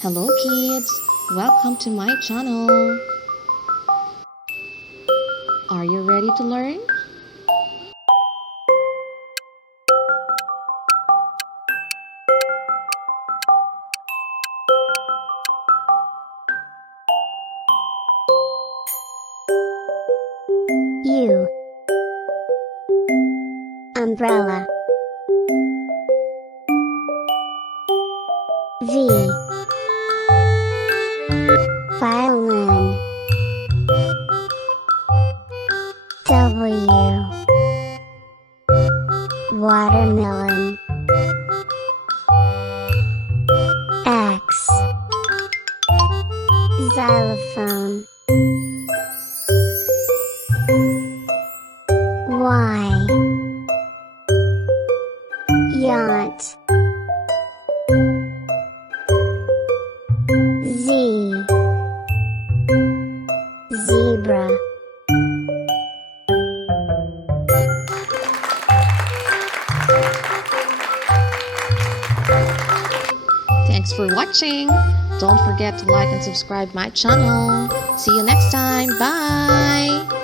Hello kids, welcome to my channel. Are you ready to learn? U Umbrella. V Violin. W Watermelon. X Xylophone. Y Yacht. Z Zebra. Thanks for watching. Don't forget to like and subscribe my channel. See you next time. Bye.